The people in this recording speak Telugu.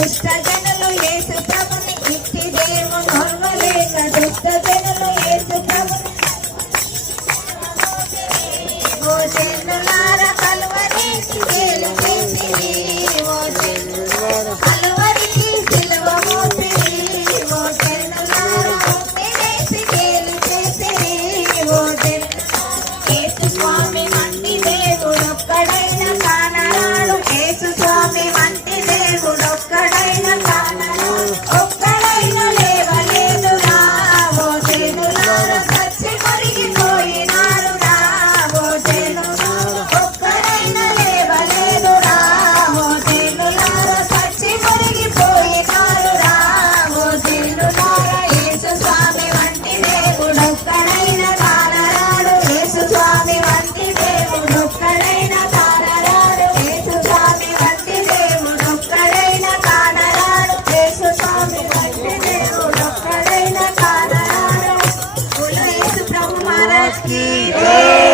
దుష్ట జనులు యేసు ప్రభుని ఇట్టి దేవుని నొర్వలేక దుష్ట జనులు యేసు ప్రభుని ఓ జనులార కలువరికి వేలు చేసిరి ఓ జనులార కలువరికి సిలువ మోసిరి ఓ జనులార ఉమ్మివేసి వేలు చేసిరి ఓ యేసు స్వామి వంటి దేవుడొక్కడైన కానరాడు యేసు స్వామి వంటి దేవుడొక్కడైన కానరాడు ఒక్కడైన లేవలేదురా ఓ జనులార సచ్చి మరిగిపోయినారురా ఓ జనులార ఒక్కడైన లేవలేదురా ఓ జనులార సచ్చి మరిగిపోయినారురా ఓ జనులార యేసు స్వామి వంటి దేవుడొక్కడైన కానరాడు యేసు స్వామి వంటి దేవుడొక్కడైన కానరాడు యేసు స్వామి వంటి దేవుడొక్కడైన కానరాడు యేసు స్వామి వంటి దేవుడొక్కడైన కానరాడు. బోలో యేసు ప్రభు महाराज की जय।